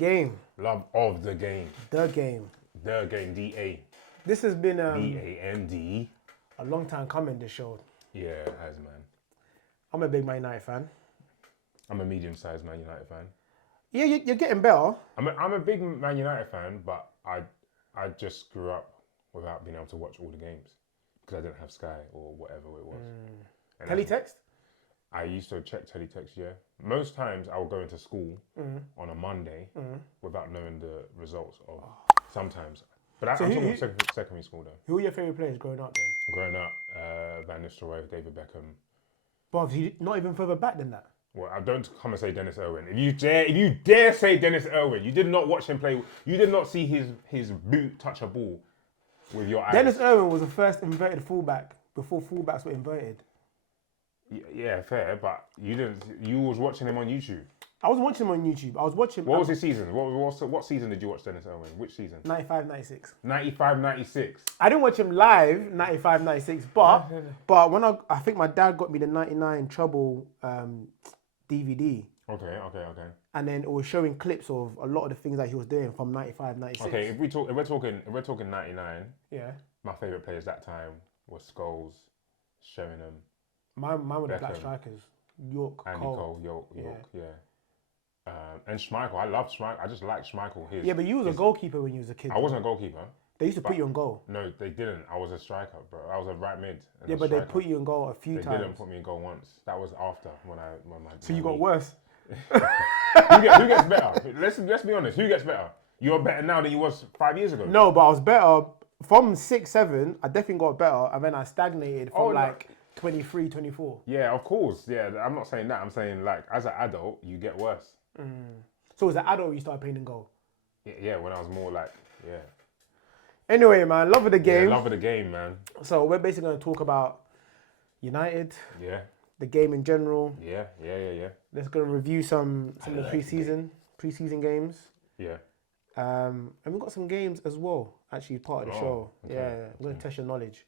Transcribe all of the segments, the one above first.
game. Love of the game. The game. The game. D-A. This has been D-A-N-D. a long time coming, this show. Yeah, it has, man. I'm a big Man United fan. I'm a medium-sized Man United fan. Yeah, you're getting better. I'm a big Man United fan, but I just grew up without being able to watch all the games because I didn't have Sky or whatever it was. Teletext? I used to check teletext, yeah. Most times I would go into school on a Monday without knowing the results of sometimes. But I'm talking secondary school though. Who were your favourite players growing up then? Growing up, Van Nistelrooy, David Beckham. But not even further back than that. Well, I don't come and say Dennis Irwin. If you dare say Dennis Irwin, you did not watch him play. You did not see his boot touch a ball with your eyes. Dennis Irwin was the first inverted fullback before fullbacks were inverted. Yeah, fair, but you didn't. You was watching him on YouTube. I was watching him on YouTube. I was watching. What was his season? What season did you watch Dennis Irwin? Which season? 95, 96. 95, 96. I didn't watch him live, 95, 96, but when I think my dad got me the 99 Trouble DVD. Okay. And then it was showing clips of a lot of the things that he was doing from 95, 96. Okay, if we're talking 99. Yeah. My favourite players that time was Scholes, Sheringham. Mine were the Beckham, black strikers. York, Andy Cole. York, yeah. And Schmeichel, I loved Schmeichel. I just liked Schmeichel. Yeah, but you was a goalkeeper when you was a kid. I wasn't a goalkeeper. They used to put you on goal. No, they didn't. I was a striker, bro. I was a right mid. Yeah, but they put you in goal a few times. They didn't put me in goal once. That was after when my. So you got worse. Who gets better? Let's be honest. Who gets better? You're better now than you was 5 years ago. No, but I was better from 6, 7. I definitely got better, and then I stagnated from 23, 24. Yeah, of course. Yeah, I'm not saying that. I'm saying like as an adult, you get worse. So as an adult, you started playing in goal. Yeah, when I was more like Anyway, man, love of the game. Yeah, love of the game, man. So we're basically going to talk about United. Yeah. The game in general. Yeah. Let's go review some of the preseason games. Yeah. And we've got some games as well, actually part of the show. Okay. Yeah, I'm going to test your knowledge.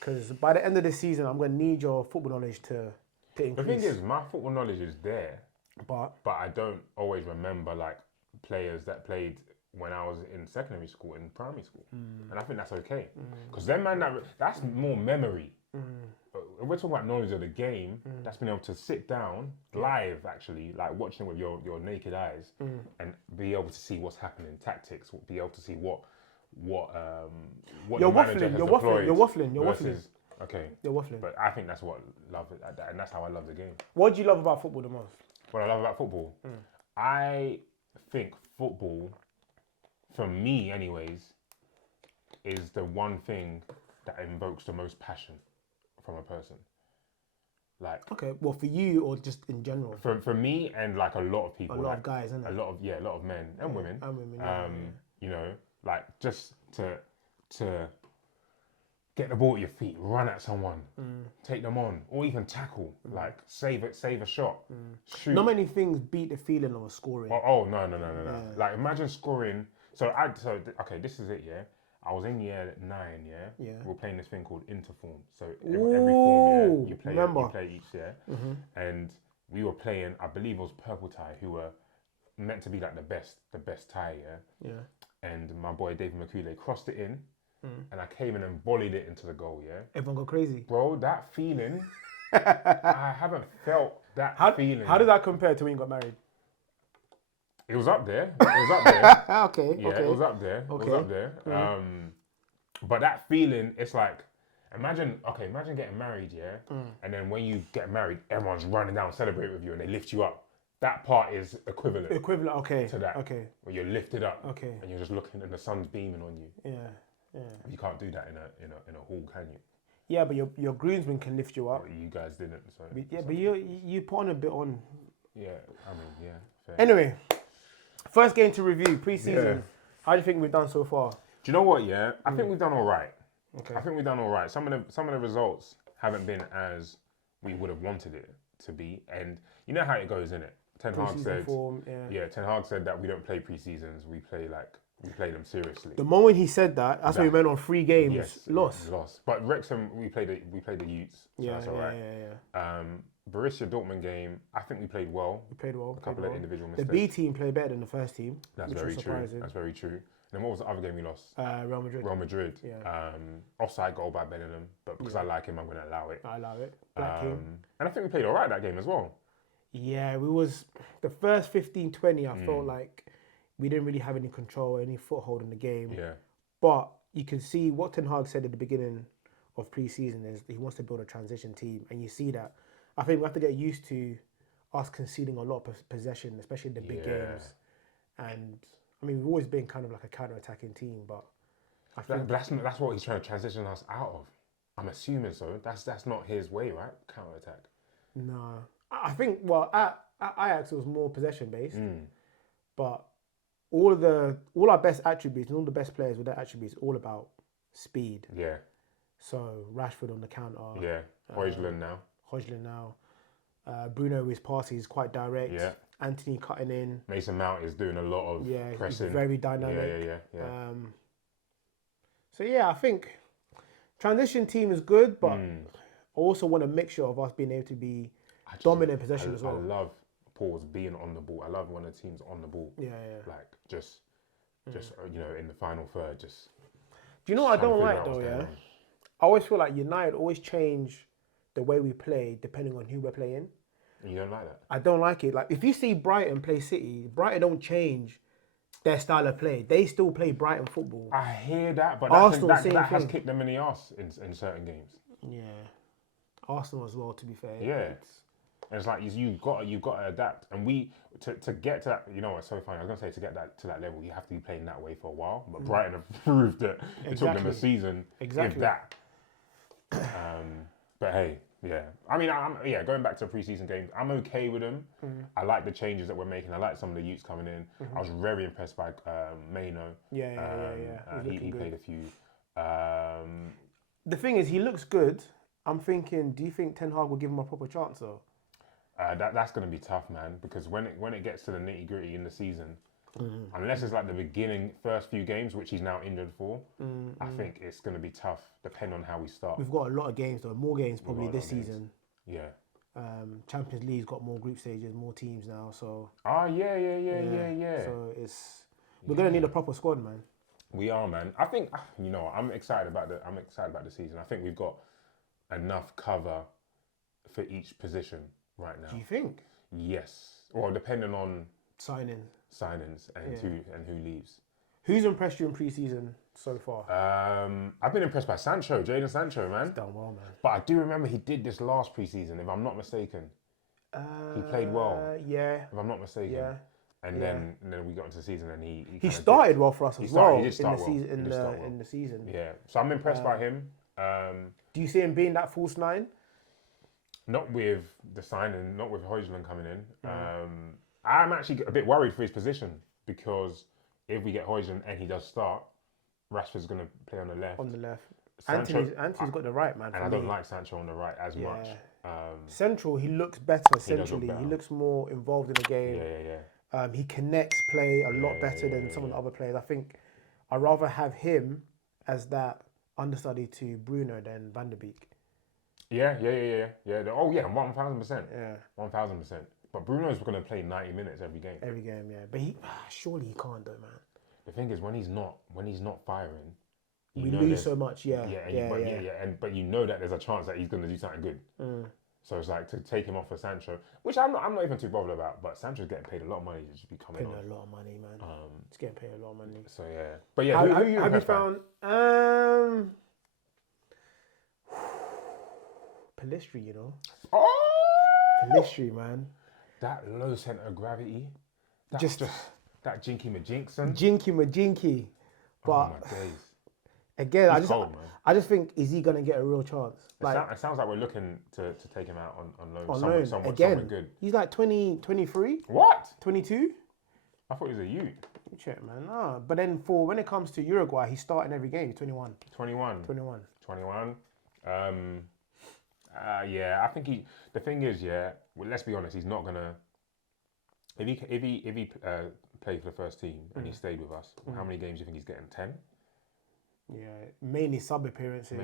Because by the end of the season, I'm going to need your football knowledge to increase. The thing is, my football knowledge is there. But I don't always remember like players that played when I was in secondary school and primary school. And I think that's okay. Because them man, that's more memory. If we're talking about knowledge of the game, that's been able to sit down live, actually, like watching with your naked eyes and be able to see what's happening, tactics, be able to see what you're the manager has deployed. You're waffling. Okay. You're waffling. But I think that's what love it, and that's how I love the game. What do you love about football the most? What I love about football? I think football, for me anyways, is the one thing that invokes the most passion from a person. Like, okay, well, for you or just in general? For me and like a lot of people. A lot of guys, isn't it? A lot of men and women. And women, You know, like just to get the ball at your feet, run at someone, take them on, or even tackle, like save a shot, shoot. Not many things beat the feeling of a scoring. Oh no. Like imagine scoring. Okay, this is it, yeah. I was in year 9, yeah. We're playing this thing called interform. So every form, you play each year, and we were playing. I believe it was Purple Tie, who were meant to be like the best tie, yeah. And my boy David McCuley crossed it in. And I came in and volleyed it into the goal, yeah? Everyone go crazy. Bro, that feeling, I haven't felt that feeling. How did that compare to when you got married? It was up there. Okay. Yeah, it was up there. Okay. It was up there. But that feeling, it's like, imagine getting married, yeah? And then when you get married, everyone's running down, celebrate with you, and they lift you up. That part is equivalent. Okay. To that. Okay. Where you're lifted up. Okay. And you're just looking and the sun's beaming on you. Yeah. You can't do that in a hall, can you? Yeah, but your groomsmen can lift you up. Well, you guys didn't, so. But you put on a bit on. Yeah, I mean, yeah. Fair. Anyway, first game to review, pre-season. Yeah. How do you think we've done so far? Do you know what? Yeah, I think we've done all right. Okay. I think we've done all right. Some of the results haven't been as we would have wanted it to be, and you know how it goes, innit? Ten Hag said, form, Ten Hag said that we don't play pre-seasons. We play them seriously. The moment he said that, that's when we went on 3 games, lost. But Wrexham, we played the Utes, so that's all right. Borussia Dortmund game, I think we played well. We played well. A couple of individual mistakes. The B team played better than the first team. That's very true. That's very true. And then what was the other game we lost? Real Madrid. Real Madrid. Yeah. Offside goal by Bellingham, but because I like him, I'm going to allow it. I allow it. Black King. And I think we played all right that game as well. Yeah, the first 15, 20, I felt like we didn't really have any control, any foothold in the game. Yeah. But you can see what Ten Hag said at the beginning of pre-season is he wants to build a transition team, and you see that. I think we have to get used to us conceding a lot of possession, especially in the big games. And I mean, we've always been kind of like a counter-attacking team, but I think that's what he's trying to transition us out of. I'm assuming so. That's not his way, right? Counter-attack. No, I think at Ajax it was more possession based, but all our best attributes and all the best players with their attributes all about speed. Yeah. So Rashford on the counter. Yeah. Hojlund now. Bruno with his passes is quite direct. Yeah. Anthony cutting in. Mason Mount is doing a lot of pressing. He's very dynamic. Yeah. So yeah, I think transition team is good, but I also want a mixture of us being able to be dominant possession as well. I love Paul's being on the ball. I love when a team's on the ball. Yeah. Like just in the final third, just. Do you know what I don't like though? Yeah, I always feel like United always change the way we play depending on who we're playing. You don't like that? I don't like it. Like if you see Brighton play City, Brighton don't change their style of play. They still play Brighton football. I hear that, but Arsenal, that has kicked them in the arse in certain games. Yeah, Arsenal as well. To be fair. Yeah. And it's like you've got to adapt, and we to get to that. You know what's so funny? I was gonna say to get that to that level, you have to be playing that way for a while. But Brighton have proved that it took them a season with that. But hey, yeah. I mean, going back to preseason games, I'm okay with them. I like the changes that we're making. I like some of the youths coming in. I was very impressed by Maino. Yeah. He played a few. The thing is, he looks good. I'm thinking, do you think Ten Hag will give him a proper chance though? That's going to be tough, man, because when it gets to the nitty gritty in the season, unless it's like the beginning first few games, which he's now injured for, I think it's going to be tough, depending on how we start. We've got a lot of games though, more games probably this season. Yeah. Champions League's got more group stages, more teams now, so. Yeah. So we're going to need a proper squad, man. We are, man. I think I'm excited about the season. I think we've got enough cover for each position right now. Do you think? Yes. Well, depending on signings and who leaves. Who's impressed you in pre-season so far? I've been impressed by Jadon Sancho, man. He's done well, man. But I do remember he did this last pre-season, if I'm not mistaken. He played well. Yeah. If I'm not mistaken. Yeah. And then we got into the season and he started well for us as well. He did start well. In the season. Yeah. So I'm impressed by him. Do you see him being that false nine? Not with the signing, not with Hojlund coming in. I'm actually a bit worried for his position because if we get Hojlund and he does start, Rashford's going to play on the left. Anthony's got the right, man. And I don't like Sancho on the right as much. Central, he looks better centrally. He looks more involved in the game. Yeah. He connects play a lot better than some of the other players. I think I'd rather have him as that understudy to Bruno than Van der Beek. Yeah. 1,000%. Yeah. 1,000%. But Bruno's going to play 90 minutes every game. Every game, yeah. But surely he can't though, man. The thing is, when he's not firing, we lose so much. But you know that there's a chance that he's going to do something good. So it's like to take him off for Sancho, which I'm not even too bothered about. But Sancho's getting paid a lot of money to just be coming on. A lot of money, man. He's getting paid a lot of money. So yeah, but yeah, who have you found? Pellistri, you know. Pellistri, man. That low centre of gravity. Just that Jinky Majinkson. Jinky. But oh my days. Again, I just think, is he gonna get a real chance? It sounds like we're looking to take him out on loan. Someone good. He's like 23. What? 22? I thought he was a youth. Check, man. Nah. But then when it comes to Uruguay, he's starting every game. He's 21. 21. Yeah, I think the thing is, well, let's be honest, he's not gonna. If he played for the first team and he stayed with us, how many games do you think he's getting? 10. Yeah, mainly sub appearances.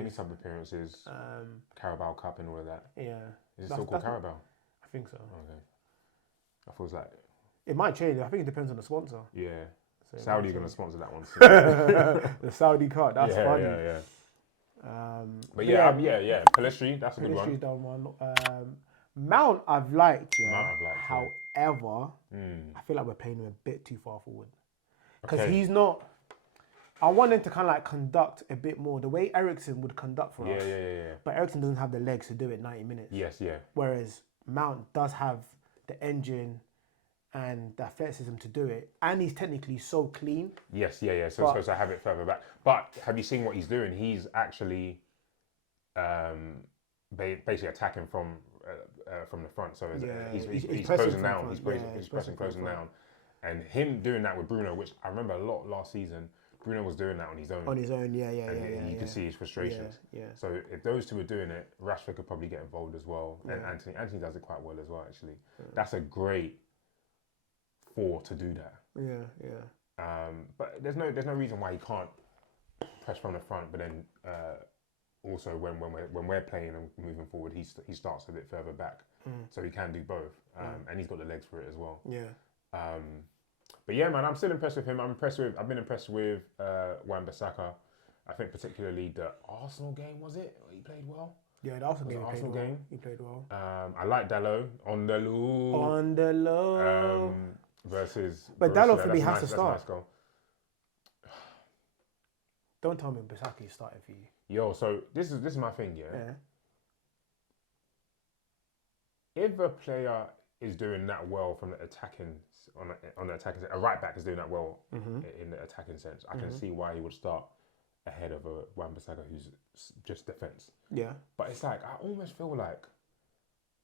Carabao Cup and all of that. Yeah. Is it still called Carabao? I think so. Okay. I feels like it might change. I think it depends on the sponsor. Yeah. So Saudi's going to sponsor that one soon. The Saudi card. That's funny. Yeah. But yeah. Pellistri, that's a good one. Pellistri's done one. Mount I've liked, yeah. Mount I've liked, however, I feel like we're playing him a bit too far forward. Because he's not... I want him to kind of like conduct a bit more the way Eriksen would conduct for us. Yeah. But Eriksen doesn't have the legs to do it 90 minutes. Yes, yeah. Whereas Mount does have the engine and the athleticism to do it. And he's technically so clean. Yes, yeah. So supposed to have it further back. But have you seen what he's doing? He's actually basically attacking from the front. So he's closing down. He's pressing, closing down. And him doing that with Bruno, which I remember a lot last season, Bruno was doing that on his own. Yeah. You can see his frustrations. Yeah. So if those two are doing it, Rashford could probably get involved as well. And Anthony does it quite well as well, actually. Yeah. That's a great four to do that. Yeah. But there's no reason why he can't press from the front, but then also when we're playing and moving forward, he starts a bit further back, so he can do both, and he's got the legs for it as well. Yeah. But yeah, man, I'm still impressed with him. I've been impressed with Wan-Bissaka. I think particularly the Arsenal game, was it? He played well. Yeah, the Arsenal game. He played well. I like Dalot on the low. Versus. But Dalot for me has to start. Nice goal. Don't tell me Bissaka is starting for you. Yo, so this is my thing, yeah. If a player is doing that well from the attacking on the attacking sense, a right back is doing that well in the attacking sense, I can see why he would start ahead of a Wan-Bissaka who's just defense. Yeah. But it's like I almost feel like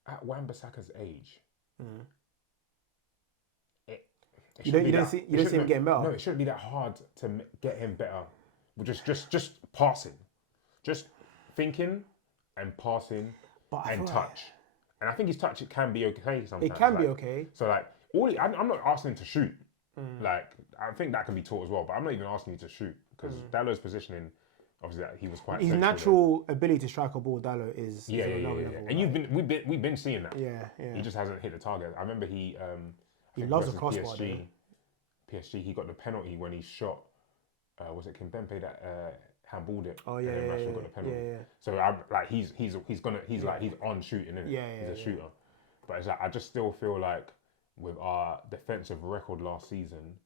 at Wan-Bissaka's age, you don't see him getting better. No, it shouldn't be that hard to get him better. Just passing, just thinking and passing and touch. And I think his touch can be okay sometimes. It can be okay. So like, I'm not asking him to shoot. Like I think that can be taught as well. But I'm not even asking you to shoot because Dalot's positioning, obviously, he was quite. His natural ability to strike a ball, Dalot is level. And we've been seeing that. Yeah. He just hasn't hit the target. I remember he loves a crossbar. PSG, he got the penalty when he shot. Was it Kimpembe that handballed it? Oh yeah, and Rashford got the penalty. Yeah. So I'm like he's on shooting, isn't it? He's a shooter. But it's like I just still feel like with our defensive record last season,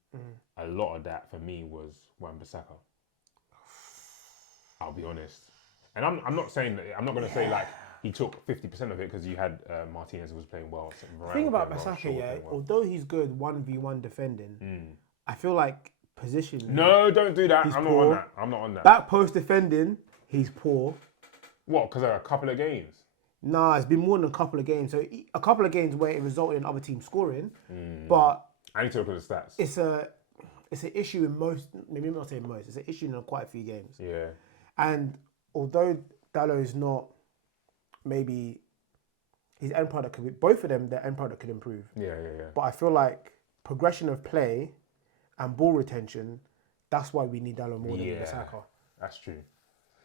a lot of that for me was Wan-Bissaka. I'll be honest, and I'm not saying that I'm not going to say like he took 50% of it because you had Martinez who was playing well. The thing about Bissaka, although he's good 1v1 defending, I feel like position. No, don't do that. I'm not on that. Back post defending, he's poor. What? Because of a couple of games? Nah, it's been more than a couple of games. So a couple of games where it resulted in other teams scoring, but I need to look at the stats. It's an issue in most. Maybe not say most. It's an issue in quite a few games. Yeah. And although Dalot is not, maybe his end product could be, both of them, their end product could improve. Yeah. But I feel like progression of play and ball retention, that's why we need Dalot more than Bissaka. That's true.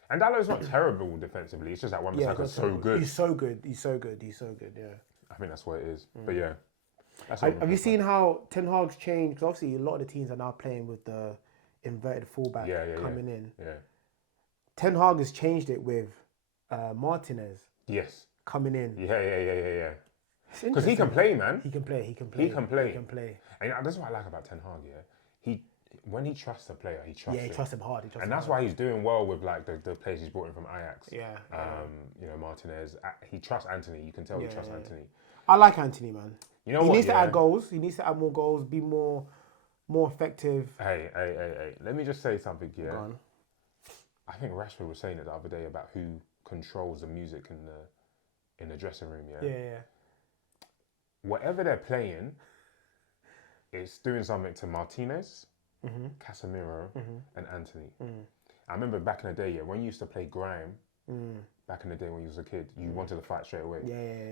And Dalot's not terrible defensively. It's just that Wan-Bissaka's so good. He's so good, yeah. I think that's what it is. But yeah. Have you seen how Ten Hag's changed? Because obviously a lot of the teams are now playing with the inverted fullback coming in. Yeah. Ten Hag has changed it with Martinez. Yes. Coming in. Yeah. Because he can play, man. He can play. And that's what I like about Ten Hag, when he trusts a player, he trusts him. Yeah, he trusts him hard. And that's why he's doing well with like the players he's brought in from Ajax. Yeah. Martinez. He trusts Anthony. You can tell he trusts Anthony. I like Anthony, man. You know he what? Needs to add goals. He needs to add more goals, be more effective. Hey. Let me just say something here. Go on. I think Rashford was saying it the other day about who controls the music in the dressing room, Yeah. Whatever they're playing, it's doing something to Martinez, Casemiro, and Anthony. I remember back in the day, when you used to play Grime, back in the day when you was a kid, you wanted to fight straight away.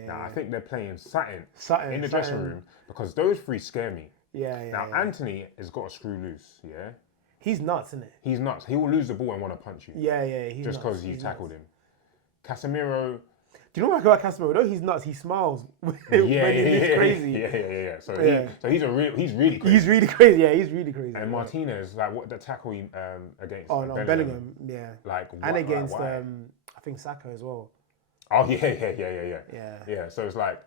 Now, I think they're playing Satin in the dressing room because those three scare me. Now, Anthony has got a screw loose, He's nuts, isn't it? He's nuts. He will lose the ball and want to punch you. Yeah. Just because you tackled him. Casemiro, Do you know what about Casemiro? Though he's nuts, he smiles when he's crazy. Yeah. So he's really crazy. He's really crazy. Yeah, he's really crazy. And Martinez, like what the tackle against Bellingham, yeah. Like and against I think Saka as well. Oh yeah. So it's like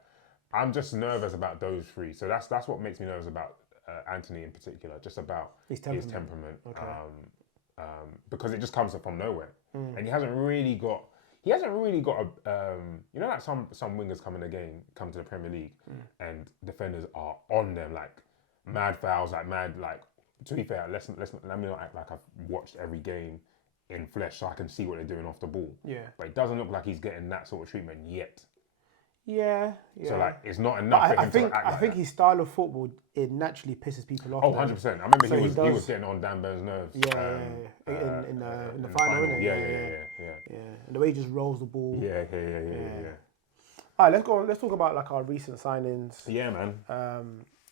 I'm just nervous about those three. So that's what makes me nervous about Anthony in particular, just about his temperament. Okay. Because it just comes from nowhere, and he hasn't really got a you know, like some wingers come to the Premier League, and defenders are on them like mad fouls, like mad, like, to be fair, let me not act like I've watched every game in flesh so I can see what they're doing off the ball. Yeah. But it doesn't look like he's getting that sort of treatment yet. Yeah. So like it's not enough for him to act like I think his style of football, it naturally pisses people off. Oh, 100%. I remember he was getting on Dan Burn's nerves. In the final, innit? Yeah. And the way he just rolls the ball. Yeah. All right, let's talk about like our recent signings. Yeah, man.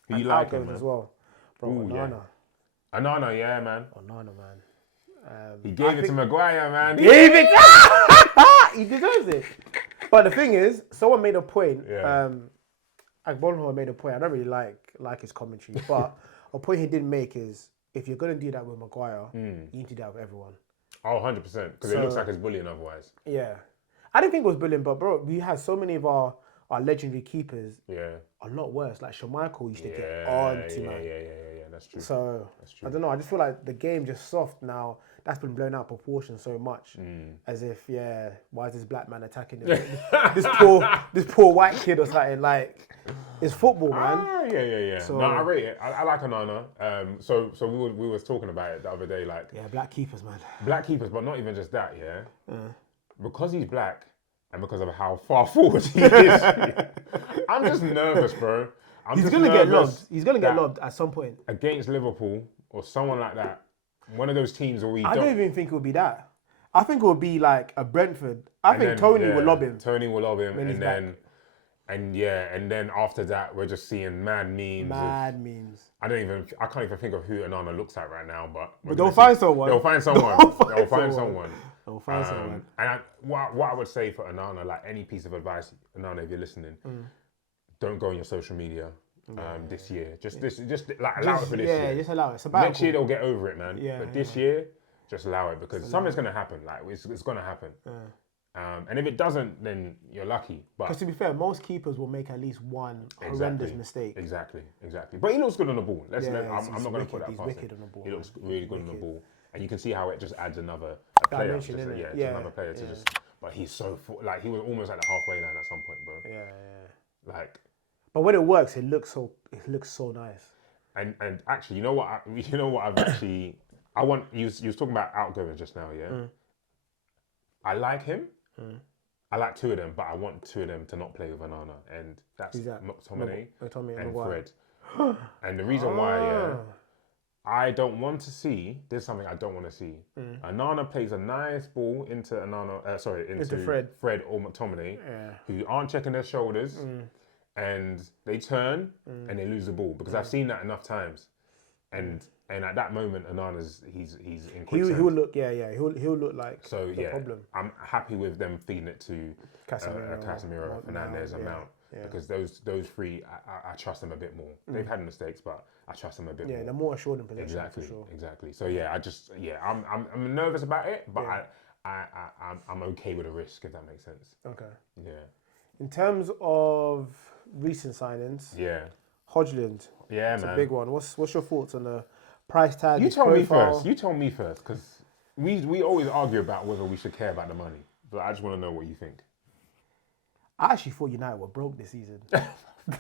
Who you like him, man? As well. Bro, Onana. Onana, yeah, man. Onana, man. He gave it to Maguire, man. Gave it. He deserves it. But the thing is, someone made a point. Hojlund made a point. I don't really like his commentary, but a point he didn't make is if you're gonna do that with Maguire, you need to do that with everyone. Oh, 100%. Because it looks like it's bullying otherwise. Yeah, I didn't think it was bullying, but bro, we had so many of our legendary keepers. Yeah. A lot worse. Like Schmeichel used to get on to man. Yeah. That's true. So that's true. I don't know. I just feel like the game just soft now. That's been blown out of proportion so much, as if why is this black man attacking this poor white kid or something? Like, it's football, man. Yeah. So, no, I rate it. I like Onana. So we was talking about it the other day, like black keepers, man. Black keepers, but not even just that. Because he's black and because of how far forward he is, I'm just nervous, bro. He's gonna get lobbed. He's gonna get lobbed at some point against Liverpool or someone like that. One of those teams where I don't even think it would be that. I think it would be like a Brentford. I think Tony will lob him. Tony will lob him, and then after that, we're just seeing mad memes. I can't even think of who Onana looks like right now, but they'll find someone. They'll find someone. And what I would say for Onana, like any piece of advice, Onana, if you're listening, don't go on your social media. This year, just allow it for this year. Just allow it. It's about next year they'll get over it, man. But this year, just allow it because something's gonna happen. Like it's gonna happen. And if it doesn't, then you're lucky. Because to be fair, most keepers will make at least one horrendous mistake. Exactly. But he looks good on the ball. I'm not gonna put that past him. He looks really good on the ball, and you can see how it just adds another player. Another player to just. But he's so like he was almost at the halfway line at some point, bro. Yeah. Like. But when it works, it looks so nice. And actually, you know what I've actually you was talking about Outgoings just now, yeah. I like him. I like two of them, but I want two of them to not play with Onana, and that's McTominay and Fred. And the reason why, I don't want to see. There's something I don't want to see. Onana plays a nice ball into into Fred or McTominay, who aren't checking their shoulders. And they turn and they lose the ball because I've seen that enough times, and at that moment, Onana's he's in quicksand. He'll look he'll look like the problem. I'm happy with them feeding it to Casemiro, Fernandes, and Mount because those three I trust them a bit more. They've had mistakes, but I trust them a bit more. Yeah, they're more assured in possession. Exactly. So I'm nervous about it, but I'm okay with the risk if that makes sense. Okay. Yeah. In terms of recent signings, Hojlund, it's a big one. What's your thoughts on the price tag? You tell me first, because we always argue about whether we should care about the money, but I just want to know what you think. I actually thought United were broke this season.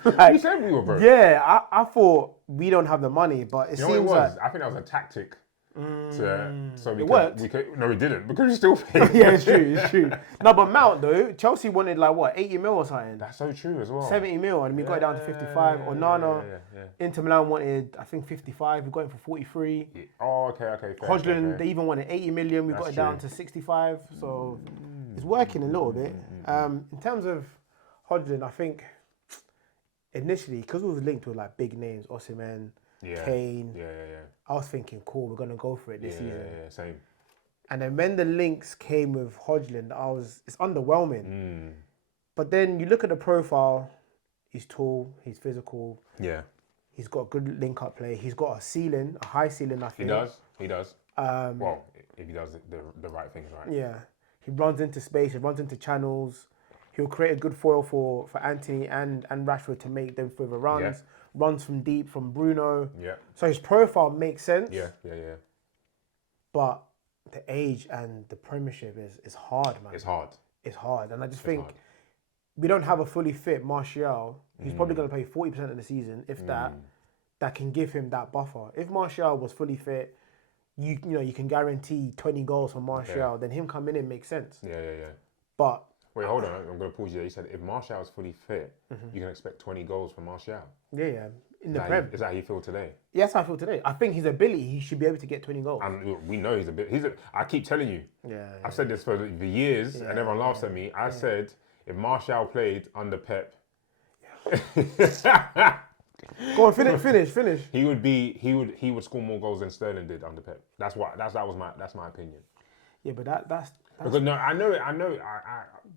You said we were broke. Yeah, I thought we don't have the money, but it seems like I think that was a tactic. So it worked. No, it didn't because we still paid. Yeah, it's true. No, but Mount though, Chelsea wanted like what, 80 mil or something. That's so true as well. 70 mil, and we got it down to 55. Onana, Inter Milan wanted, I think 55. We got him for 43. Yeah. Oh, okay. Hojlund, they even wanted 80 million. We got it down to 65. So it's working a little bit. In terms of Hojlund, I think initially because we was linked with like big names, Osimhen. Kane. I was thinking, cool, we're gonna go for it this season. Yeah, same. And then when the links came with Hojlund, it's underwhelming. But then you look at the profile. He's tall. He's physical. Yeah. He's got good link-up play. He's got a high ceiling, I think. He does. Well, if he does the right things, right? Yeah. He runs into space. He runs into channels. He'll create a good foil for Anthony and Rashford to make them further runs. Yeah. Runs from deep from Bruno. Yeah. So his profile makes sense. Yeah. But the age and the Premiership is hard, man. It's hard. It's hard. And I just think we don't have a fully fit Martial, who's probably going to play 40% of the season, if that can give him that buffer. If Martial was fully fit, you can guarantee 20 goals from Martial, then him coming in makes sense. Yeah. But wait, hold on. I'm going to pause you there. You said if Martial is fully fit, you can expect 20 goals from Martial. Yeah. In the Prem. Is that how you feel today? Yes, I feel today. I think his ability, he should be able to get 20 goals. And we know I keep telling you. I've said this for years, and everyone laughs at me. I said if Martial played under Pep, go on, finish. He would score more goals than Sterling did under Pep. That's my opinion. Yeah, but that's because no, I know,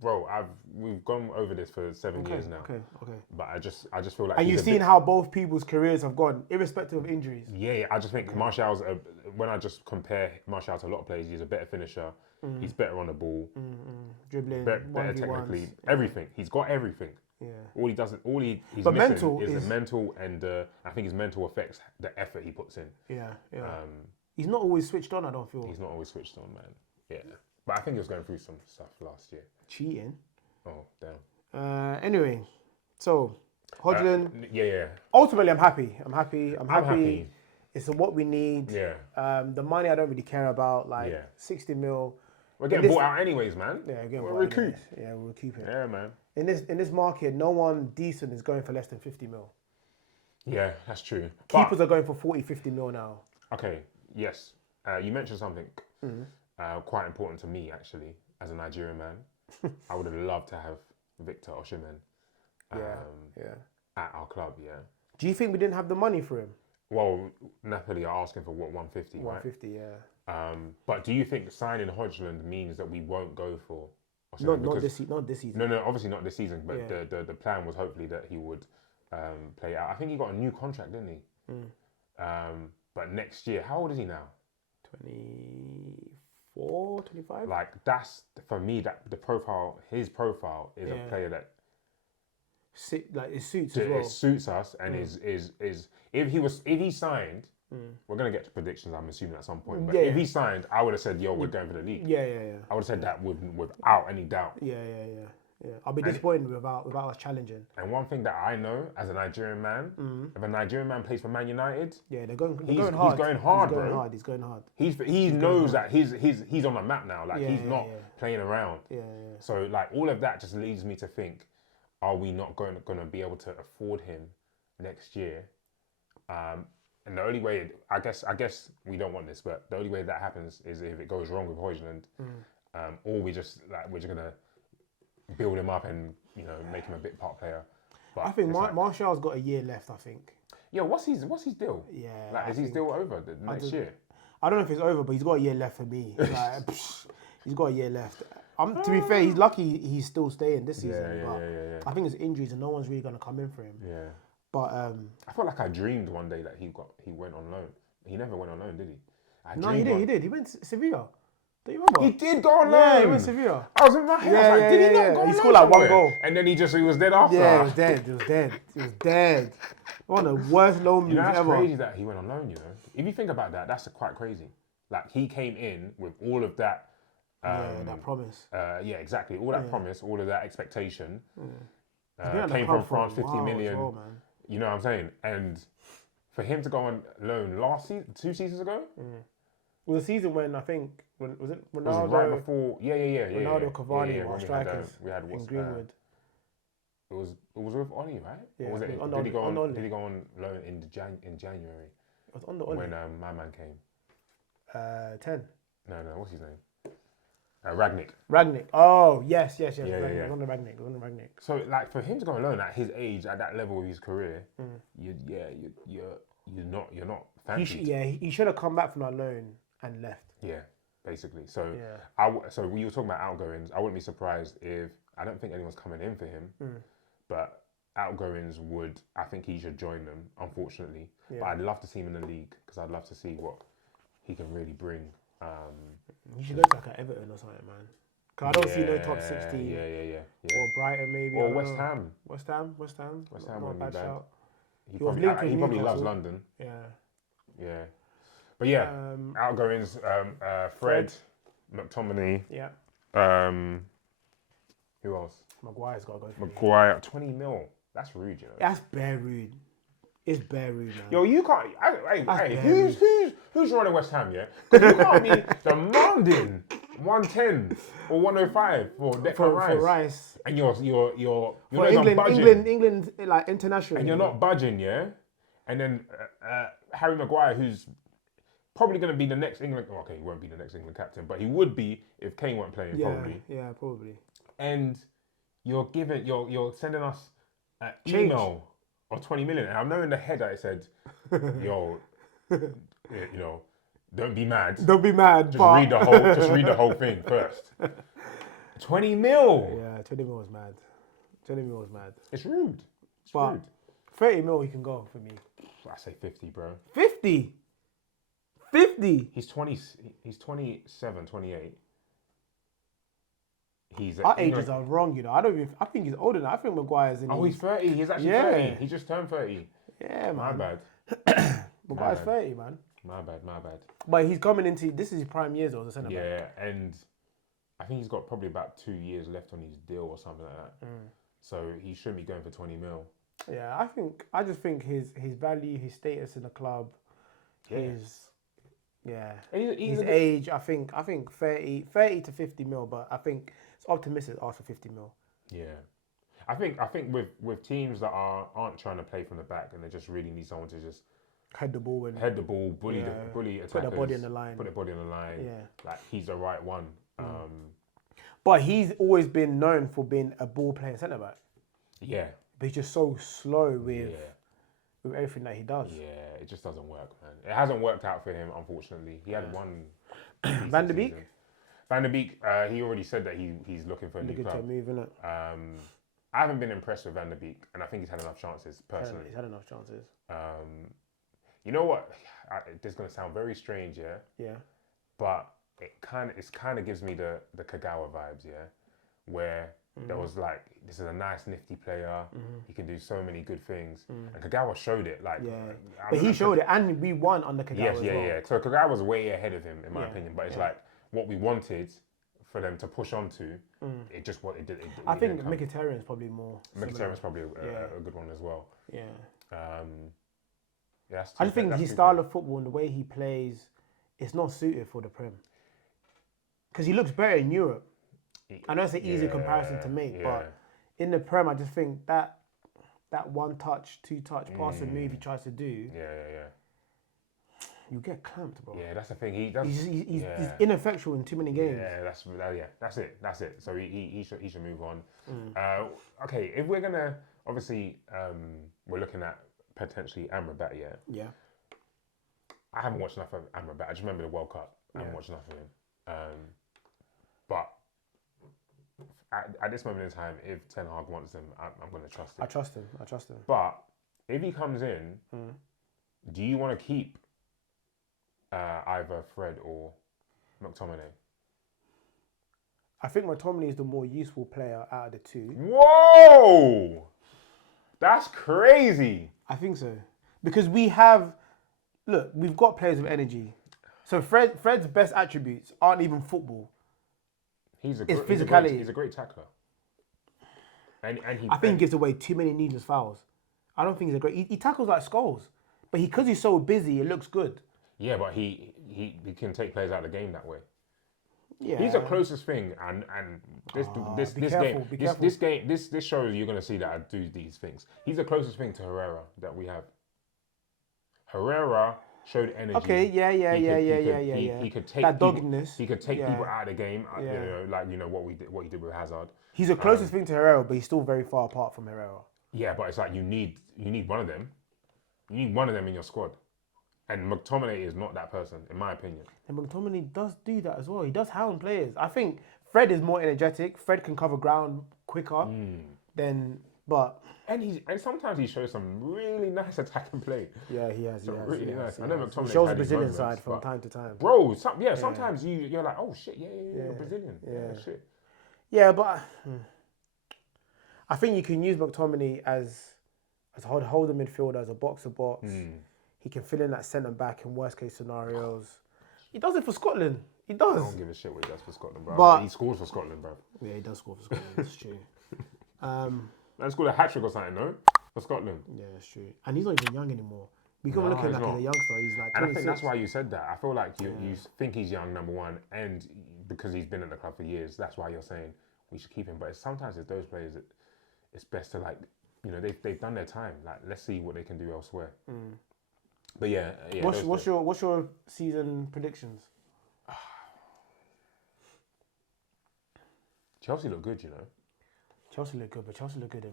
bro. We've gone over this for 7 years now. Okay. But I just feel like. And you've seen how both people's careers have gone, irrespective of injuries. Yeah. I just think Martial's when I just compare Martial to a lot of players, he's a better finisher. He's better on the ball, dribbling, better technically, everything. He's got everything. Yeah. All he's missing is the mental, and I think his mental affects the effort he puts in. Yeah. He's not always switched on. I don't feel. He's not always switched on, man. Yeah. But I think he was going through some stuff last year. Cheating. Oh, damn. Anyway, so Hojlund. Yeah. Ultimately, I'm happy. I'm happy. It's what we need. Yeah. The money I don't really care about. 60 mil. We're getting bought out anyways, man. Yeah, we'll recoup. Yeah, we'll recoup it. Yeah, man. In this market, no one decent is going for less than 50 mil. Yeah, that's true. Keepers are going for 40, 50 mil now. Okay. Yes. You mentioned something quite important to me, actually, as a Nigerian man. I would have loved to have Victor Osimhen at our club, yeah. Do you think we didn't have the money for him? Well, Napoli are asking for, 150, 150, right? 150, yeah. But do you think signing Hojlund means that we won't go for Osimhen? Not this season. No, obviously not this season, but the plan was hopefully that he would play out. I think he got a new contract, didn't he? But next year, how old is he now? 24, 25? Like, that's, for me, that his profile is a player that... it suits as well. It suits us, and is if he signed, we're going to get to predictions, I'm assuming, at some point. But if he signed, I would have said, we're going for the league. Yeah. I would have said that without any doubt. Yeah. I'll be disappointed without us challenging. And one thing that I know as a Nigerian man, if a Nigerian man plays for Man United, they're going hard. He's going hard, bro. He's going hard. He knows that he's on the map now. Like, he's not playing around. Yeah. So, like, all of that just leads me to think, are we not going to be able to afford him next year? And the only way, I guess we don't want this, but the only way that happens is if it goes wrong with Hojlund, or we're just gonna build him up and make him a bit part player. But I think Martial's got a year left. I think. Yeah, what's his deal? Yeah, like, is he still over next year? I don't know if it's over, but he's got a year left for me. Like, he's got a year left. To be fair, he's lucky he's still staying this season. Yeah. I think it's injuries and no one's really going to come in for him. Yeah. But I felt like I dreamed one day that he went on loan. He never went on loan, did he? No, he did. He went to Sevilla. Do you remember? He did go on loan. Yeah, he went to Sevilla. I was in my head. I was like, did he not go on loan? He scored like one goal. And then he was dead after. Yeah, he was dead. One of the worst loan moves that's ever. Crazy that he went on loan, If you think about that, that's quite crazy. Like, he came in with all of that. That promise. Yeah, exactly. All that promise, all of that expectation came from France, 50 million. Well, man. You know what I'm saying? And for him to go on loan last season, 2 seasons ago? Well, the season when, I think, was it Ronaldo? It was right before, Ronaldo, Cavani, our we strikers had in Greenwood. It was with Oli, right? Yeah, or was it, did he go on loan in January? It was under Oli. When my man came. 10. No, what's his name? Ragnick. Oh, yes. It was on the Ragnick. So, like, for him to go on loan at his age, at that level of his career, you're not fancied. He should have come back from that loan and left. Yeah, basically. So, so we were talking about outgoings. I wouldn't be surprised if I don't think anyone's coming in for him. But Outgoings I think he should join them, unfortunately. Yeah. But I'd love to see him in the league because I'd love to see what he can really bring. You should go to like an Everton or something, man. Because I don't see no top 16. Yeah. Or Brighton, maybe. Or West Ham. West Ham. Wouldn't be bad. Shout. He probably loves London. Yeah. But yeah, Outgoings, Fred, McTominay. Yeah. Who else? Maguire's got to go for Maguire, 20 mil. That's rude, you know. That's bare rude. It's bare rude, man. Yo, you can't. Hey, who's running West Ham? Yeah, because you can't be demanding 110 or 105 for Rice. And you're for England, not budging. England, like international. And you're not budging, yeah. And then Harry Maguire, who's probably going to be the next England. Okay, he won't be the next England captain, but he would be if Kane weren't playing. Probably. Yeah, probably. And you're sending us an email of 20 million, and I know in the head that it said, "Yo, don't be mad. Don't be mad. Just read the whole thing first." 20 mil. Yeah, 20 mil was mad. 20 mil was mad. It's rude. It's rude. 30 mil, he can go for me. I say 50, bro. 50. He's 27, 28. Our ages are wrong, you know. I think he's older now. I think Maguire's in. He's 30. He's actually 30. He just turned 30. Yeah, man. My bad. Maguire's 30, man. My bad. But he's coming into, this is his prime years though, as a centre back. Yeah, and I think he's got probably about 2 years left on his deal or something like that. So he shouldn't be going for 20 mil. Yeah, I just think his value, his status in the club, his age, I think 30 to 50 mil, but I think it's optimistic to ask for 50 mil. Yeah. I think with teams that aren't trying to play from the back and they just really need someone to just head the ball, bully attackers, put their body on the line. Yeah. Like he's the right one. But he's always been known for being a ball playing centre back. Yeah. But he's just so slow with everything that he does. Yeah, it just doesn't work, man. It hasn't worked out for him, unfortunately. He had one. Van der Beek? Van der Beek, he already said that he's looking for a new club. To move, innit? I haven't been impressed with Van der Beek, and I think he's had enough chances, personally. He's had enough chances. You know what? This is going to sound very strange, yeah? Yeah. But it kind of gives me the Kagawa vibes, yeah? Where there was like, this is a nice, nifty player. He can do so many good things. And Kagawa showed it. Like, but he showed it, and we won under Kagawa as well. Yeah. So Kagawa was way ahead of him, in my opinion. But it's like, what we wanted for them to push onto, it just what it did. I think Mkhitaryan's probably more. Mkhitaryan's probably a good one as well. Yeah. I just think his style of football and the way he plays, it's not suited for the Prem. Because he looks better in Europe. I know it's an easy comparison to make, but in the Prem, I just think that one touch, two touch pass and move he tries to do. You get clamped, bro. Yeah, that's the thing. He's ineffectual in too many games. Yeah, that's it. So he should move on. Okay, if we're gonna obviously we're looking at potentially Amrabat. Yeah. I haven't watched enough of Amrabat. I just remember the World Cup. I haven't watched enough of him. But at this moment in time, if Ten Hag wants him, I'm going to trust him. I trust him. But if he comes in, do you want to keep either Fred or McTominay? I think McTominay is the more useful player out of the two. Whoa! That's crazy. I think so. Because we've got players with energy. So Fred's best attributes aren't even football. It's physicality. He's a great tackler. And I think he gives away too many needless fouls. I don't think he's a great... He tackles like skulls. But because he's so busy, it looks good. Yeah, but he can take players out of the game that way. Yeah. He's the closest thing, and this shows you're gonna see that I do these things. He's the closest thing to Herrera that we have. Herrera showed energy. Okay, yeah. He could take that doggedness. He could take people out of the game. What he did with Hazard. He's the closest thing to Herrera, but he's still very far apart from Herrera. Yeah, but it's like you need one of them. You need one of them in your squad. And McTominay is not that person, in my opinion. And McTominay does do that as well. He does hound players. I think Fred is more energetic. Fred can cover ground quicker, then and sometimes he shows some really nice attacking play. Yeah, he has. Really nice. I know McTominay he shows the had his Brazilian moments, side from time to time. Bro, sometimes you're like, oh shit, you're Brazilian. Yeah, shit. Yeah, but I think you can use McTominay as hold the midfielder, as a box to box. He can fill in that centre back in worst case scenarios. He does it for Scotland. He does. I don't give a shit what he does for Scotland, bro. But he scores for Scotland, bro. Yeah, he does score for Scotland. That's true. Man scored a hat-trick or something, no? For Scotland. Yeah, that's true. And he's not even young anymore. We come looking like he's a youngster. He's like 26. And I think that's why you said that. I feel like you think he's young, number one, and because he's been at the club for years, that's why you're saying we should keep him. But sometimes it's those players that it's best to they've done their time. Like, let's see what they can do elsewhere. But yeah. What's your season predictions? Chelsea look good, you know. Chelsea look good, but Chelsea look good.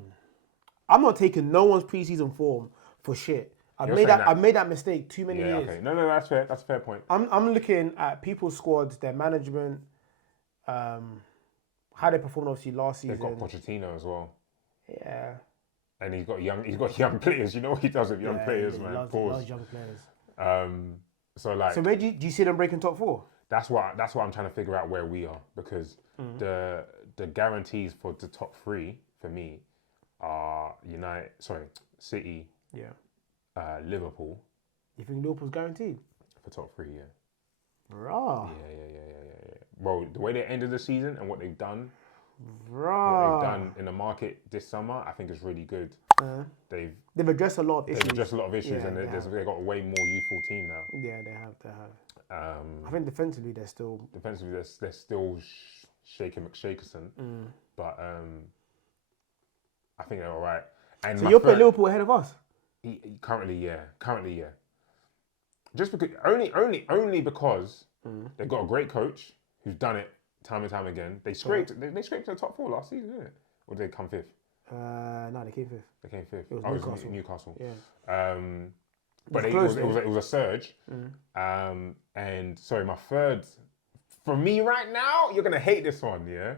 I'm not taking no one's preseason form for shit. I've made that mistake too many years. Okay. No, that's fair. That's a fair point. I'm looking at people's squads, their management, how they performed obviously last season. They've got Pochettino as well. Yeah. And he's got young players. You know what he does with young players, man. He loves young players. So where do you see them breaking top four? That's what I'm trying to figure out where we are, because the guarantees for the top three for me are City, Liverpool. You think Liverpool's guaranteed for top three? Yeah. Raw. Yeah. Well, the way they ended the season and what they've done. Raw. What they've done in the market this summer, I think is really good. They've addressed a lot of issues. And they've got a way more youthful team now. Yeah, they have. I think defensively they're still shaking McShakerson, but I think they're all right. And so you're putting Liverpool ahead of us? Currently, yeah. Just because only because they've got a great coach who's done it time and time again. They scraped the top four last season, didn't it? Or did they come fifth? No, they came fifth. It was Newcastle. Yeah. But it was a surge. And sorry, my third, for me right now, you're gonna hate this one, yeah.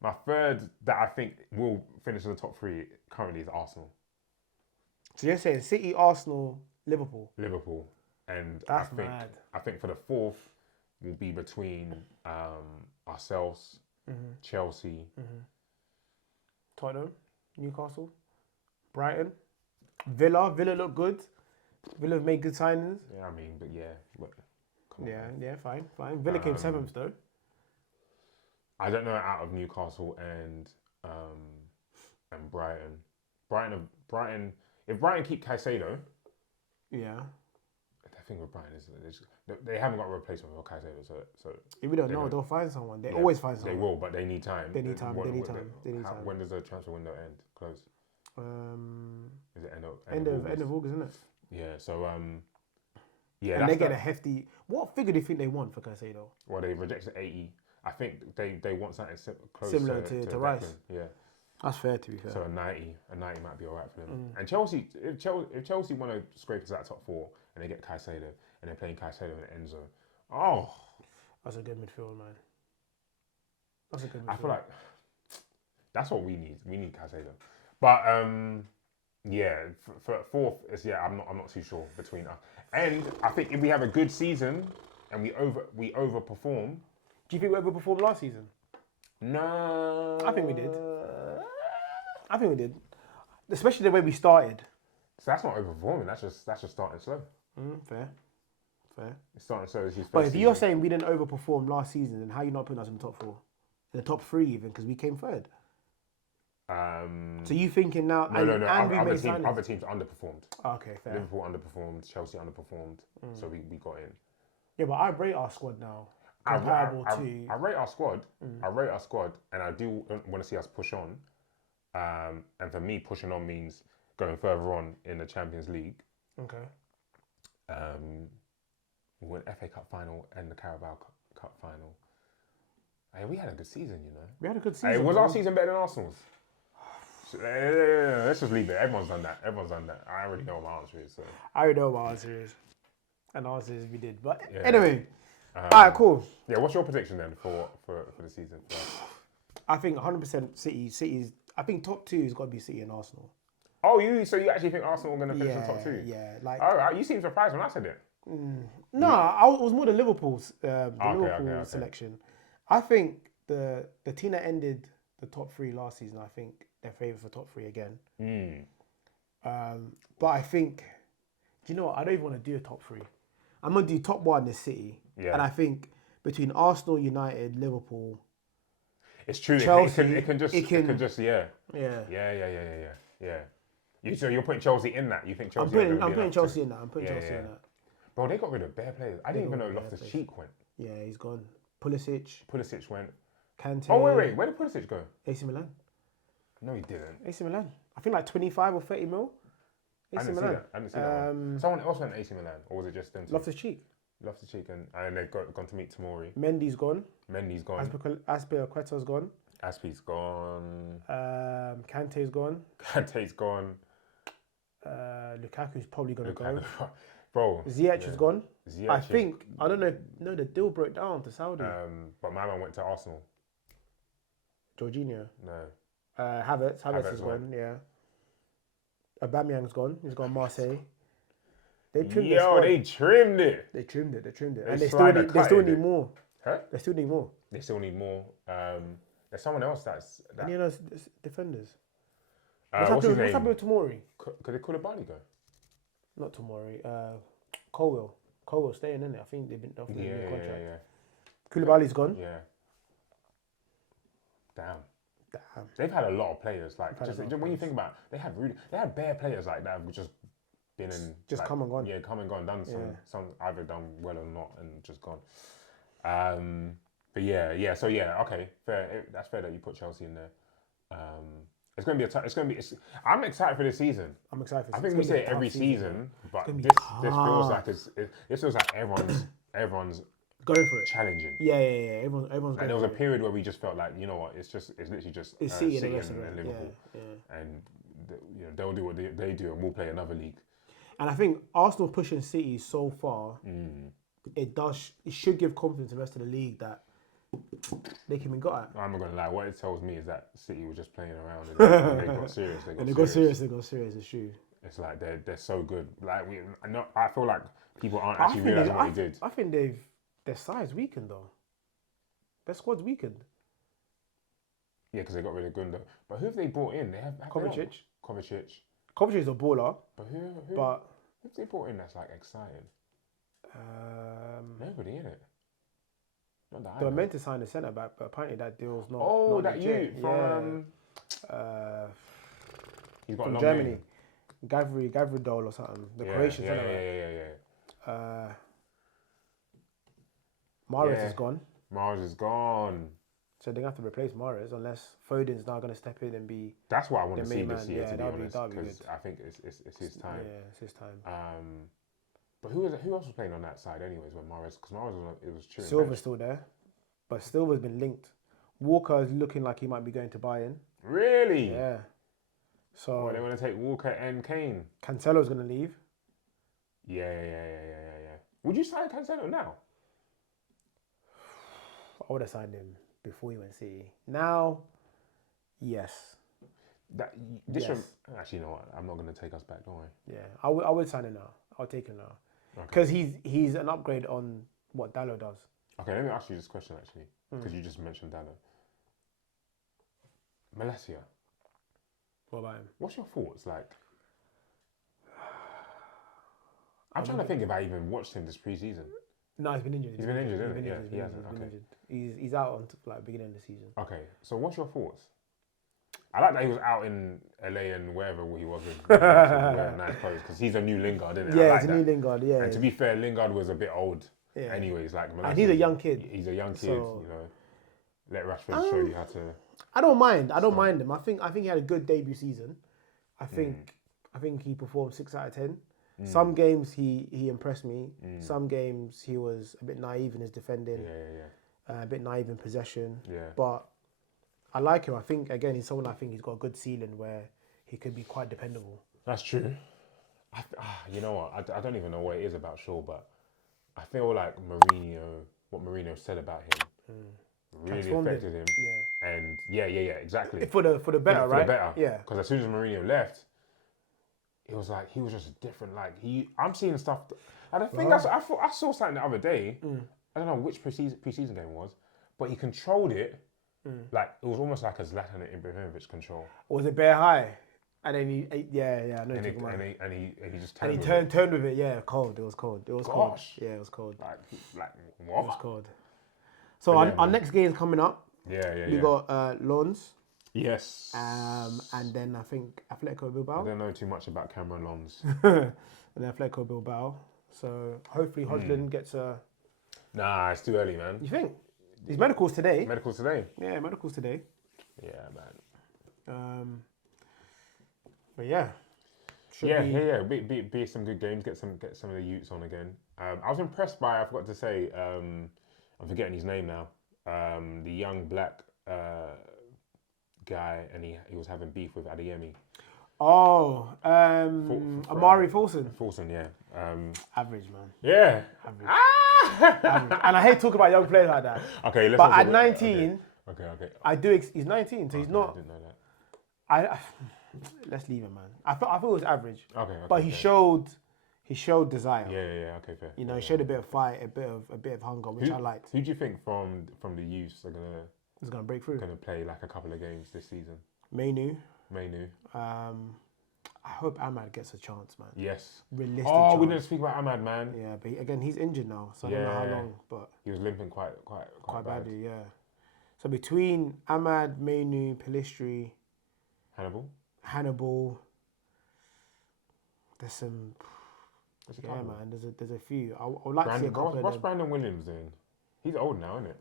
My third that I think will finish in the top three currently is Arsenal. So you're saying City, Arsenal, Liverpool, and that's mad. I think for the fourth will be between ourselves, Chelsea, Tottenham, Newcastle, Brighton, Villa. Villa look good. Villa have made good signings. Yeah, I mean, but yeah. Come on, yeah, fine. Villa came seventh though. I don't know out of Newcastle and Brighton. Brighton. If Brighton keep Caicedo, yeah. The thing with Brighton is they haven't got a replacement for Caicedo, so if we don't know, they'll find someone. They always find someone. They will, but they need time. They need time. When does the transfer window end? Close. Is it end of August, isn't it? Yeah. So and they get a hefty. What figure do you think they want for Caicedo? Well, they rejected 80. I think they want something close similar to Rice. Yeah. That's fair, to be fair. So a 90 might be all right for them. And Chelsea, if Chelsea want to scrape us out top four and they get Caicedo and they're playing Caicedo in the end zone, that's a good midfield, man. That's a good midfield. I feel like that's what we need. We need Caicedo. But for fourth is I'm not too sure between us. And I think if we have a good season and we overperform. Do you think we overperformed last season? No. I think we did. Especially the way we started. So that's not overperforming. That's just starting slow. Fair. It's starting slow. But if you're saying we didn't overperform last season, then how are you not putting us in the top four? In the top three even, because we came third. So you thinking now? No. Other teams underperformed. Okay, fair. Liverpool underperformed. Chelsea underperformed. So we got in. Yeah, but I rate our squad now. I rate our squad. I rate our squad, and I do want to see us push on. And for me, pushing on means going further on in the Champions League. Okay. We went FA Cup final and the Carabao Cup final. Hey, we had a good season, you know. We had a good season. Hey, was our season better than Arsenal's? Let's just leave it. Everyone's done that. I already know what my answer is. So. I already know what my answer is. And the answer is we did. But anyway. Alright, cool. Yeah, what's your prediction then for the season? I think 100% City. City's. I think top two has got to be City and Arsenal. Oh, so you actually think Arsenal are going to finish in top two? Yeah, like. Oh, you seem surprised when I said it. No, I was more the Liverpool's Liverpool selection. I think the team that ended the top three last season, I think they're favourite for top three again. But I think, do you know what? I don't even want to do a top three. I'm gonna do top one is City, and I think between Arsenal, United, Liverpool. It's true. Chelsea, it can just yeah. So you're putting Chelsea in that? You think Chelsea? I'm putting Chelsea in that. I'm putting Chelsea in that. Bro, they got rid of bare players. I didn't even know Loftus-Cheek went. Yeah, he's gone. Pulisic went. Kante. Oh wait, where did Pulisic go? AC Milan. No, he didn't. AC Milan. I think like 25 or 30 mil. I didn't see that one. Someone else went to AC Milan, or was it just them two? Loftus-Cheek, and they've gone to meet Tomori. Mendy's gone. Azpilicueta's gone. Aspi's gone. Kante's gone. Lukaku's probably going to go. Bro. Ziyech is gone. I think, I don't know, no, the deal broke down to Saudi. But my man went to Arsenal. Jorginho? No. Havertz is gone, yeah. Aubameyang's gone. He's gone Marseille. They trimmed they trimmed it. They trimmed it. And they still need more. Huh? They still need more. There's someone else that's... Any of those defenders? What's happened with Tomori? Could Koulibaly go? Not Tomori. Colwell staying in it. I think they've been offered a new contract. Koulibaly's gone. Yeah. Damn. They've had a lot of players. Like just when you think about it, they had bare players like that have just been in come and gone. Yeah, come and gone, done some either done well or not and just gone. But okay, fair. That's fair that you put Chelsea in there. It's going to be I'm excited for this season. I'm excited. I think we say it every season, but this feels like everyone's going for it, challenging. Yeah. Everyone's going. And there was a period where we just felt like, you know what, it's literally just City and Liverpool, and they'll do what they do, and we'll play another league. And I think Arsenal pushing City so far, it should give confidence to the rest of the league that they can be got at. I'm not gonna lie. What it tells me is that City were just playing around, and they got serious. They got serious. It's true. It's like they're so good. Like I feel like people aren't actually realizing what they did. I think their size weakened though. Their squad's weakened. Yeah, because they got rid of Gundo. But who have they brought in? They have Kovacic. Kovacic is a baller. But who have they brought in that's like exciting? Nobody in it. They were meant to sign a centre back, but apparently that deal's not. Oh, that you from? He's got from Germany. Gavridol or something. The Croatian centre back. Mahrez is gone. Mahrez is gone. So they're going to have to replace Mahrez unless Foden's now going to step in and be. That's what I want to see this year, to be honest. Because I think it's his time. Yeah, it's his time. But who else was playing on that side anyways when Mahrez? Because Mahrez was chewing. Silva's still there. But Silva's been linked. Walker is looking like he might be going to Bayern. Really? Yeah. So they want to take Walker and Kane. Cancelo's going to leave. Yeah. Would you sign Cancelo now? I would have signed him before he went City. Now, yes. Actually, you know what? I'm not going to take us back, don't worry. Yeah, I would sign him now. I'll take him now. Because he's an upgrade on what Dallo does. Okay, let me ask you this question actually, because you just mentioned Dallo. Malacia. What about him? What's your thoughts? Like, I'm trying to think if I even watched him this preseason. No, he's been injured. He's been injured, isn't he? Yeah, he hasn't. He's out on like beginning of the season. Okay, so what's your thoughts? I like that he was out in LA and wherever he was wearing nice clothes because he's a new Lingard, isn't it? Yeah, he's a new Lingard. Yeah. And to be fair, Lingard was a bit old. Yeah. Anyways, like and he's a young kid. He's a young kid. So, let Rashford show you how to. I don't mind him. I think he had a good debut season. I think he performed 6 out of 10. Some games he impressed me. Some games he was a bit naive in his defending. A bit naive in possession. Yeah. But I like him. I think again he's someone he's got a good ceiling where he could be quite dependable. That's true. You know what? I don't even know what it is about Shaw, but I feel like what Mourinho said about him really affected him. Yeah. And yeah, exactly. For the better, right? For the better. Yeah. Because as soon as Mourinho left, it was like he was just different. Like I'm seeing stuff. And I think I saw something the other day. I don't know which preseason game it was, but he controlled it. Like it was almost like a Zlatan Ibrahimovic control. Or was it bare high? And then he just turned with it. Yeah, cold. It was cold. It was cold. Yeah, it was cold. Like what? It was cold. So our next game is coming up. Yeah. We got Lons. Yes. And then I think Atletico Bilbao. I don't know too much about Cameron Lons. And then Atletico Bilbao. So hopefully Hojlund gets a... Nah, it's too early, man. You think? His medicals today. Medicals today? Yeah, medicals today. Yeah, man. But yeah. Be some good games. Get some of the youths on again. I was impressed by, I forgot to say, I'm forgetting his name now. The young black guy, and he was having beef with Adeyemi. Oh, Amari Folsom. Folsom, yeah. Average, man. Yeah. Average. Average. And I hate talking about young players like that. Okay, let's. But at 19, okay. He's 19, so he's not. I didn't know that. Let's leave him, man. I thought it was average. Okay. But he showed desire. Yeah. Okay, fair. You know, he showed a bit of fight, a bit of hunger, which I liked. Who do you think from the youths is gonna break through? Gonna play like a couple of games this season? Manu. I hope Ahmad gets a chance, man. Yes. Realistic. Oh, chance. we didn't speak about Ahmad, man. Yeah, but again, he's injured now, so I don't know how long. But he was limping quite badly. Yeah. So between Ahmad, Manu, Pelistri, Hannibal, there's some. Man. There's a few. I would like to see a couple of them. What's Brandon Williams doing? He's old now, isn't it?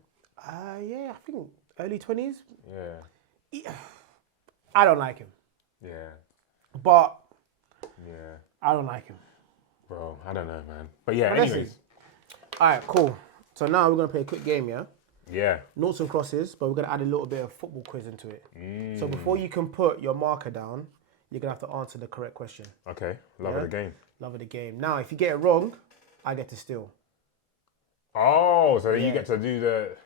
Yeah, I think early 20s. Yeah. I don't like him. Yeah. But yeah, I don't like him. Bro, I don't know, man. But yeah, anyways. All right, cool. So now we're going to play a quick game, yeah? Yeah. Noughts and crosses, but we're going to add a little bit of football quiz into it. So before you can put your marker down, you're going to have to answer the correct question. Okay. Love of the game. Love of the game. Now, if you get it wrong, I get to steal. Oh, so you get to do the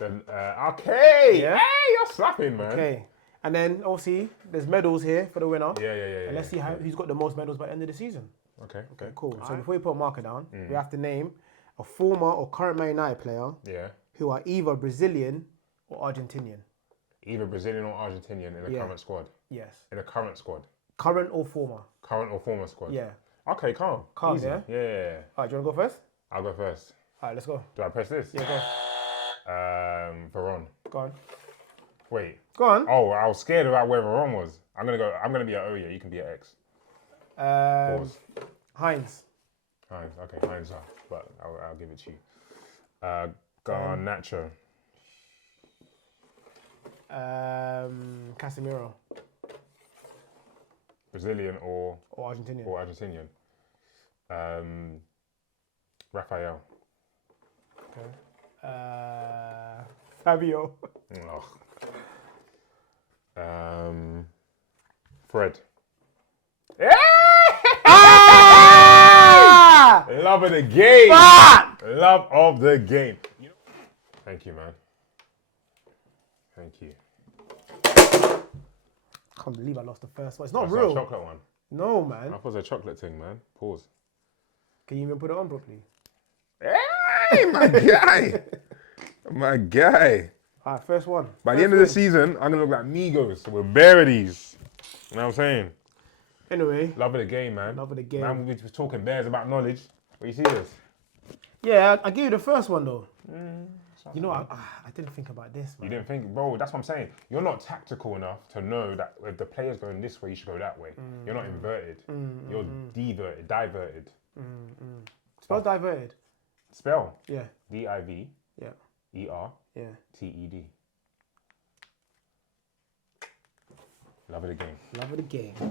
okay. Yeah. Hey, you're slapping, man. Okay. And then, obviously, there's medals here for the winner. Yeah. And let's see who's got the most medals by the end of the season. Okay. Cool. So before you put a marker down, we have to name a former or current Man United player who are either Brazilian or Argentinian. Either Brazilian or Argentinian in the current squad? Yes. In the current squad? Current or former? Current or former squad? Yeah. Okay, calm. Calm, easy. Yeah. All right, do you want to go first? I'll go first. All right, let's go. Do I press this? Yeah, go. Veron. Go on. Wait. Go on. Oh, I was scared about where Veron was. I'm gonna be an O, yeah. You can be an X. Pause. Heinz. Okay, Heinz off, but I'll give it to you. Garnacho. Casemiro. Brazilian or Argentinian. Rafael. Okay. Fabio. Fred. Love of the game. Love of the game. Thank you, man. Thank you. I can't believe I lost the first one. It's not That's real. A chocolate one. No, man. That was a chocolate thing, man. Pause. Can you even put it on properly? Hey, my guy. My guy. All right, first one. By the end of the season, I'm going to look like Migos with berries. You know what I'm saying? Anyway. Love of the game, man. Love of the game. Man, we were talking bears about knowledge. What you see this? Yeah, I gave you the first one, though. You know, I didn't think about this, man. You didn't think, bro, that's what I'm saying. You're not tactical enough to know that if the player's going this way, you should go that way. You're not inverted. You're diverted. Spell diverted. Spell? Yeah. D-I-V. Yeah. E-R. Yeah. T-E-D. Love of the game. Love of the game.